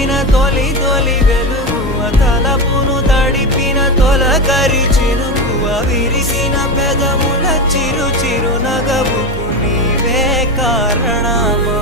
నింపిన తొలి తొలి వెలుగువ తలపును తడిపిన తొలకరి చినుకువ విరిసిన పెదముల చిరు చిరు నగవుకు నీవే కారణమా.